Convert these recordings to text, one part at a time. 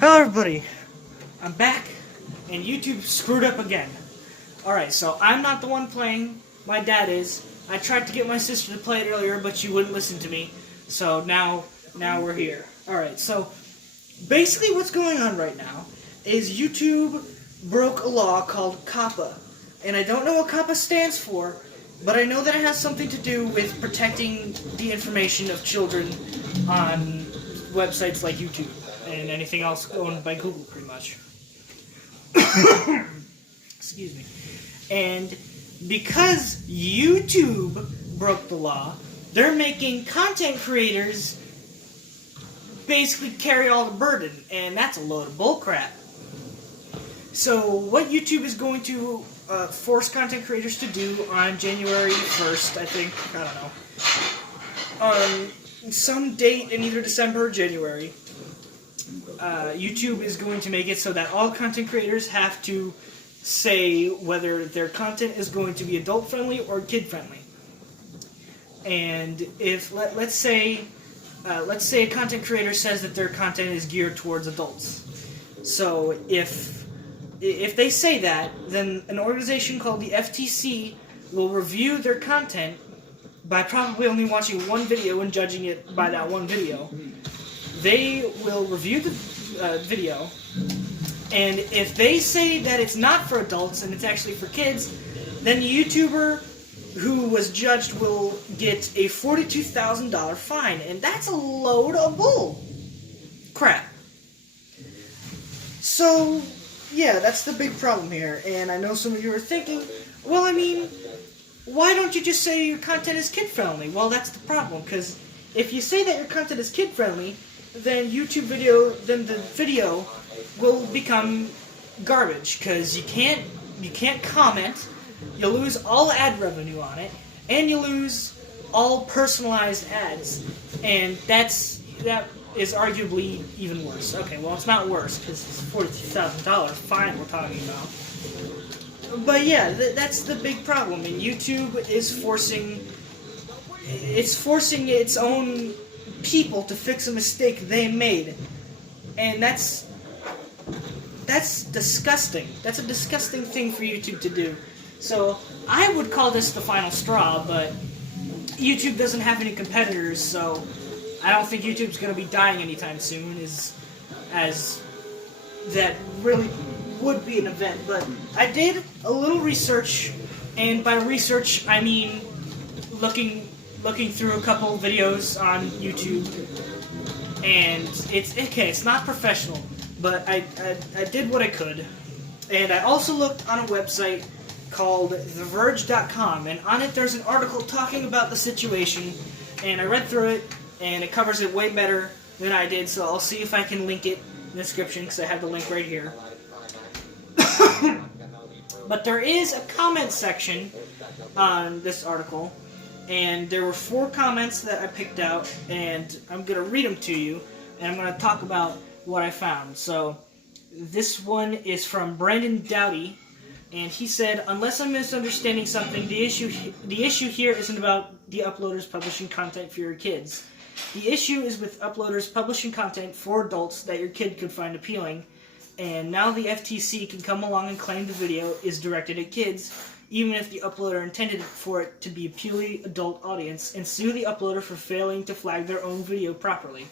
Hello everybody, I'm back, and YouTube screwed up again. Alright, so I'm not the one playing, my dad is. I tried to get my sister to play it earlier, but she wouldn't listen to me, so now we're here. Alright, so basically what's going on right now is YouTube broke a law called COPPA, and I don't know what COPPA stands for, but I know that it has something to do with protecting the information of children on websites like YouTube and anything else owned by Google, pretty much. Excuse me. And because YouTube broke the law, they're making content creators basically carry all the burden, and that's a load of bullcrap. So what YouTube is going to force content creators to do on January 1st, I think, I don't know, on some date in either December or January, YouTube is going to make it so that all content creators have to say whether their content is going to be adult-friendly or kid-friendly. And if, let's say a content creator says that their content is geared towards adults. So if they say that, then an organization called the FTC will review their content by probably only watching one video and judging it by that one video. They will review the video, and if they say that it's not for adults and it's actually for kids, then the YouTuber who was judged will get a $42,000 fine, and that's a load of bull crap. So, yeah, that's the big problem here, and I know some of you are thinking, well, I mean, why don't you just say your content is kid-friendly? Well, that's the problem, because if you say that your content is kid-friendly, then the video will become garbage, because you can't comment, you lose all ad revenue on it, and you lose all personalized ads, and that is arguably even worse. Okay, well, it's not worse, because it's $42,000 fine we're talking about. But yeah, that's the big problem, and YouTube is forcing its own people to fix a mistake they made, and that's disgusting. That's a disgusting thing for YouTube to do. So I would call this the final straw, but YouTube doesn't have any competitors, so I don't think YouTube's going to be dying anytime soon, as that really would be an event. But I did a little research, and by research I mean looking through a couple videos on YouTube, and it's not professional, but I did what I could, and I also looked on a website called TheVerge.com, and on it there's an article talking about the situation, and I read through it, and it covers it way better than I did, so I'll see if I can link it in the description, because I have the link right here. But there is a comment section on this article, and there were 4 comments that I picked out, and I'm going to read them to you, and I'm going to talk about what I found. So, this one is from Brandon Dowdy, and he said, "Unless I'm misunderstanding something, the issue here isn't about the uploaders publishing content for your kids. The issue is with uploaders publishing content for adults that your kid could find appealing, and now the FTC can come along and claim the video is directed at kids, even if the uploader intended for it to be a purely adult audience, and sue the uploader for failing to flag their own video properly."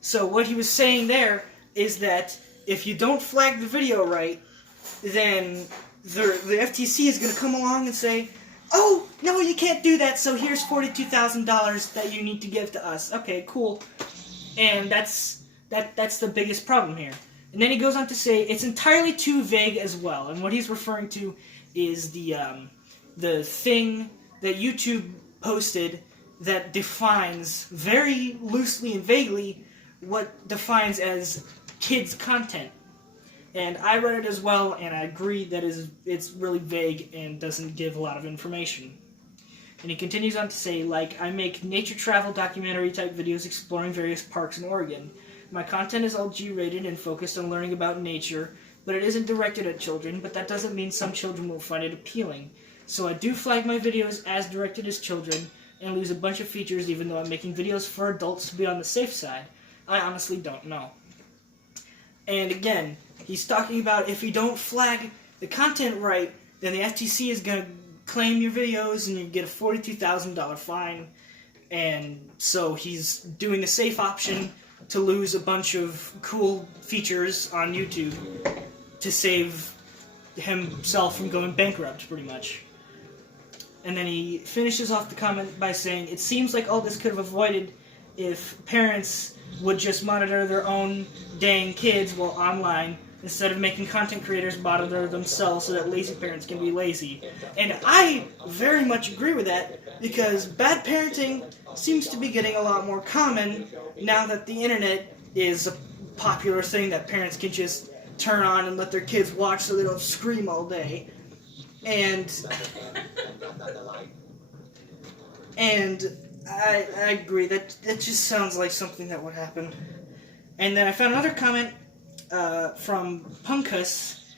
So what he was saying there is that if you don't flag the video right, then the FTC is going to come along and say, "Oh, no, you can't do that, so here's $42,000 that you need to give to us." Okay, cool. And that's the biggest problem here. And then he goes on to say it's entirely too vague as well, and what he's referring to is the thing that YouTube posted that defines very loosely and vaguely what defines as kids content. And I read it as well, and I agree that it's really vague and doesn't give a lot of information. And he continues on to say, like, I make nature travel documentary type videos exploring various parks in Oregon. My content is all G-rated and focused on learning about nature, but it isn't directed at children, but that doesn't mean some children won't find it appealing. So I do flag my videos as directed as children, and lose a bunch of features even though I'm making videos for adults to be on the safe side. I honestly don't know. And again, he's talking about if you don't flag the content right, then the FTC is going to claim your videos and you get a $42,000 fine. And so he's doing the safe option to lose a bunch of cool features on YouTube to save himself from going bankrupt, pretty much. And then he finishes off the comment by saying, it seems like all this could have avoided if parents would just monitor their own dang kids while online instead of making content creators monitor themselves so that lazy parents can be lazy. And I very much agree with that, because bad parenting seems to be getting a lot more common now that the internet is a popular thing that parents can just turn on and let their kids watch so they don't scream all day. And I agree, that just sounds like something that would happen. And then I found another comment from Punkus,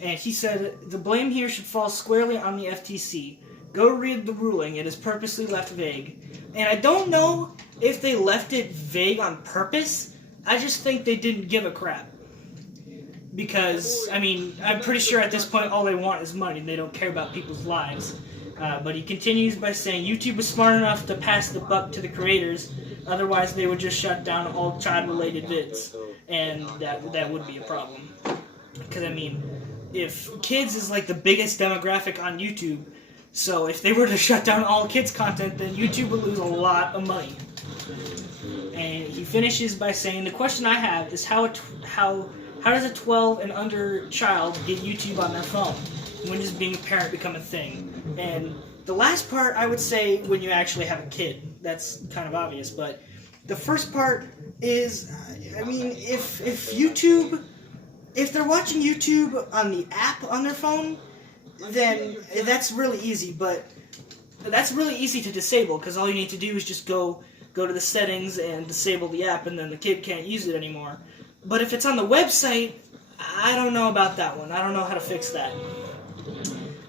and he said, the blame here should fall squarely on the FTC. Go read the ruling, it is purposely left vague. And I don't know if they left it vague on purpose, I just think they didn't give a crap. Because, I mean, I'm pretty sure at this point all they want is money, and they don't care about people's lives. But he continues by saying, YouTube was smart enough to pass the buck to the creators, otherwise they would just shut down all child-related vids. And that would be a problem. Because, I mean, if kids is like the biggest demographic on YouTube, so if they were to shut down all kids content, then YouTube would lose a lot of money. And he finishes by saying, the question I have is how does a 12 and under child get YouTube on their phone? When does being a parent become a thing? And the last part, I would say when you actually have a kid. That's kind of obvious, but the first part is, I mean, if they're watching YouTube on the app on their phone, then that's really easy, but that's really easy to disable, because all you need to do is just go to the settings and disable the app, and then the kid can't use it anymore. But if it's on the website, I don't know about that one. I don't know how to fix that.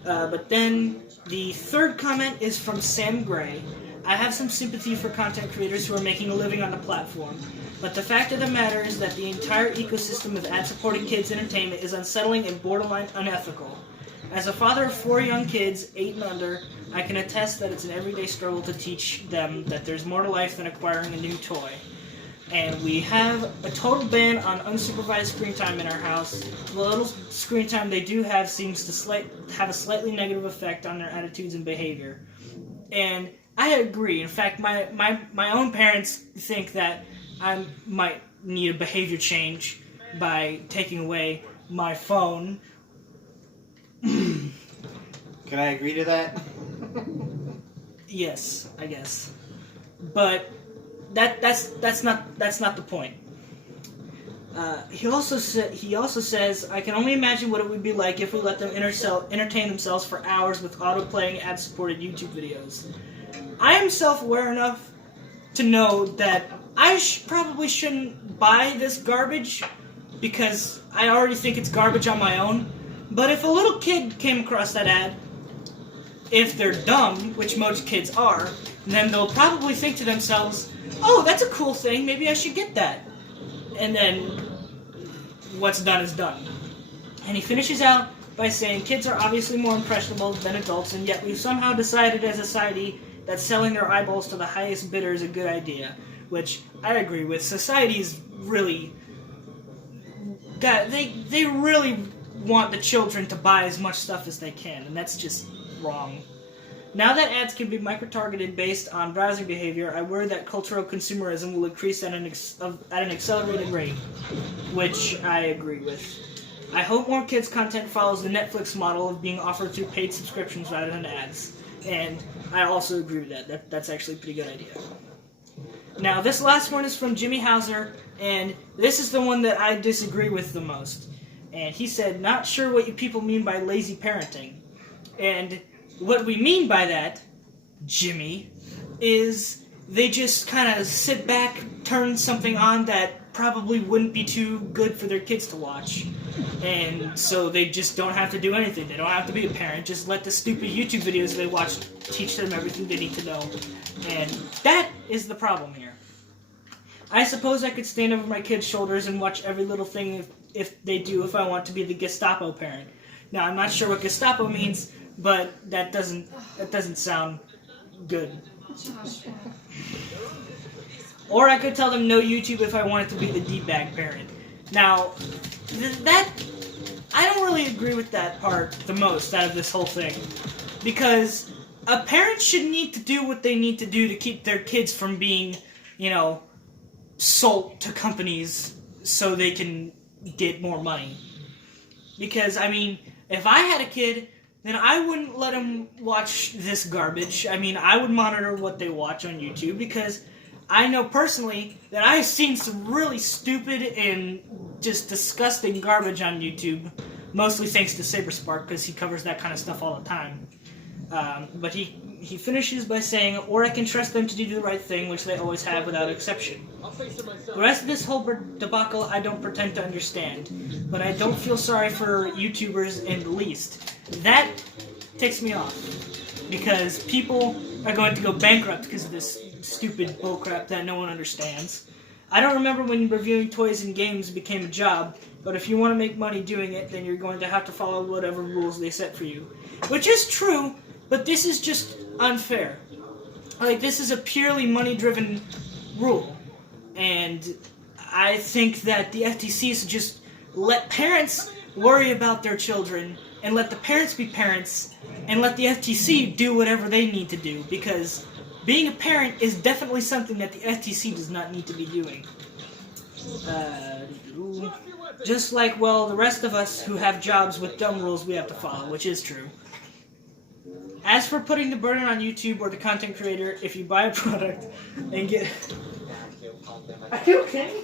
But then the third comment is from Sam Gray. I have some sympathy for content creators who are making a living on the platform, but the fact of the matter is that the entire ecosystem of ad-supported kids entertainment is unsettling and borderline unethical. As a father of 4 young kids, 8 and under, I can attest that it's an everyday struggle to teach them that there's more to life than acquiring a new toy. And we have a total ban on unsupervised screen time in our house. The little screen time they do have seems to have a slightly negative effect on their attitudes and behavior. And I agree. In fact, my own parents think that I might need a behavior change by taking away my phone. Can I agree to that? Yes, I guess. But that's not the point. He also says, I can only imagine what it would be like if we let them entertain themselves for hours with auto-playing ad-supported YouTube videos. I am self-aware enough to know that I probably shouldn't buy this garbage because I already think it's garbage on my own. But if a little kid came across that ad, if they're dumb, which most kids are, then they'll probably think to themselves, oh, that's a cool thing, maybe I should get that. And then what's done is done. And he finishes out by saying, kids are obviously more impressionable than adults, and yet we've somehow decided as a society that selling their eyeballs to the highest bidder is a good idea. Which I agree with. Society's really... They really want the children to buy as much stuff as they can, and that's just wrong. Now that ads can be micro-targeted based on browsing behavior, I worry that cultural consumerism will increase at an accelerated rate, which I agree with. I hope more kids' content follows the Netflix model of being offered through paid subscriptions rather than ads, and I also agree with that. That's actually a pretty good idea. Now, this last one is from Jimmy Hauser, and this is the one that I disagree with the most. And he said, not sure what you people mean by lazy parenting. And what we mean by that, Jimmy, is they just kind of sit back, turn something on that probably wouldn't be too good for their kids to watch. And so they just don't have to do anything. They don't have to be a parent. Just let the stupid YouTube videos they watch teach them everything they need to know. And that is the problem here. I suppose I could stand over my kids' shoulders and watch every little thing if they do, if I want to be the Gestapo parent. Now, I'm not sure what Gestapo means, but that doesn't sound good. Or I could tell them no YouTube if I wanted to be the D-bag parent. Now, I don't really agree with that part the most out of this whole thing. Because a parent should need to do what they need to do to keep their kids from being, sold to companies so they can get more money. Because, I mean, if I had a kid, then I wouldn't let them watch this garbage. I mean, I would monitor what they watch on YouTube because I know personally that I've seen some really stupid and just disgusting garbage on YouTube, mostly thanks to Saberspark because he covers that kind of stuff all the time. But he finishes by saying, or I can trust them to do the right thing, which they always have without exception. The rest of this whole debacle I don't pretend to understand, but I don't feel sorry for YouTubers in the least. That ticks me off, because people are going to go bankrupt because of this stupid bullcrap that no one understands. I don't remember when reviewing toys and games became a job, but if you want to make money doing it, then you're going to have to follow whatever rules they set for you. Which is true, but this is just unfair. Like, this is a purely money-driven rule. And I think that the FTC should just let parents worry about their children, and let the parents be parents, and let the FTC do whatever they need to do, because being a parent is definitely something that the FTC does not need to be doing. Just like, well, the rest of us who have jobs with dumb rules we have to follow, which is true. As for putting the burden on YouTube or the content creator, if you buy a product and get... Are you okay?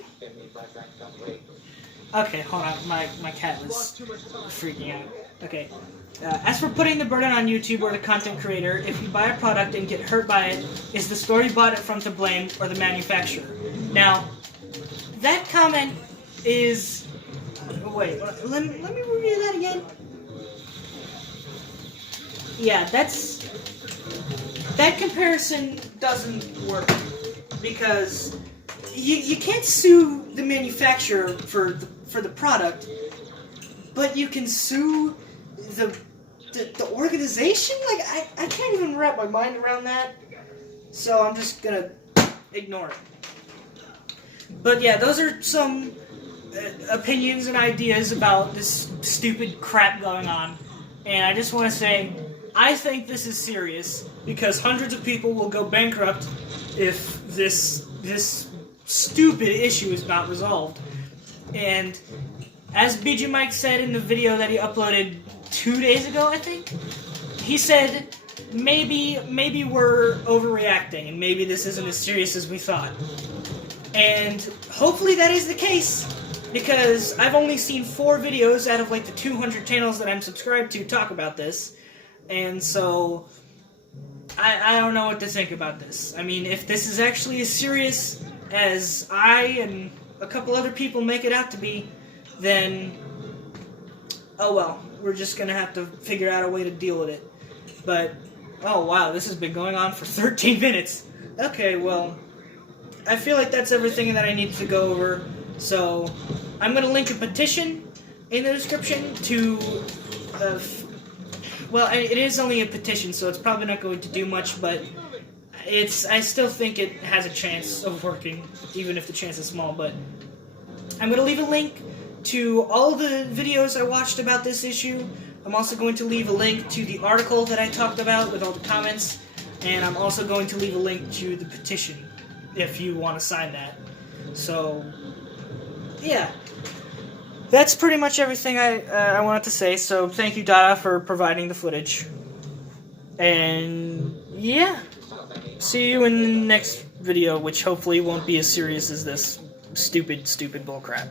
Okay, hold on. My cat was freaking out. Okay. As for putting the burden on YouTube or the content creator, if you buy a product and get hurt by it, is the store you bought it from to blame or the manufacturer? Now, that comment is... Wait, let me review that again. Yeah, that comparison doesn't work, because you can't sue the manufacturer for the product, but you can sue the organization? Like, I can't even wrap my mind around that, so I'm just gonna ignore it. But yeah, those are some opinions and ideas about this stupid crap going on, and I just want to say, I think this is serious, because hundreds of people will go bankrupt if this stupid issue is not resolved. And as Bijuu Mike said in the video that he uploaded 2 days ago, I think, he said, maybe we're overreacting, and maybe this isn't as serious as we thought. And hopefully that is the case, because I've only seen 4 videos out of like the 200 channels that I'm subscribed to talk about this. And so, I don't know what to think about this. I mean, if this is actually as serious as I and a couple other people make it out to be, then, oh well, we're just gonna have to figure out a way to deal with it. But, oh wow, this has been going on for 13 minutes. Okay, well, I feel like that's everything that I need to go over. So, I'm gonna link a petition in the description to... Well, it is only a petition, so it's probably not going to do much, but I still think it has a chance of working, even if the chance is small. But I'm going to leave a link to all the videos I watched about this issue. I'm also going to leave a link to the article that I talked about with all the comments, and I'm also going to leave a link to the petition if you want to sign that. So, yeah. That's pretty much everything I wanted to say, so thank you, Dada, for providing the footage. And, yeah. See you in the next video, which hopefully won't be as serious as this stupid bullcrap.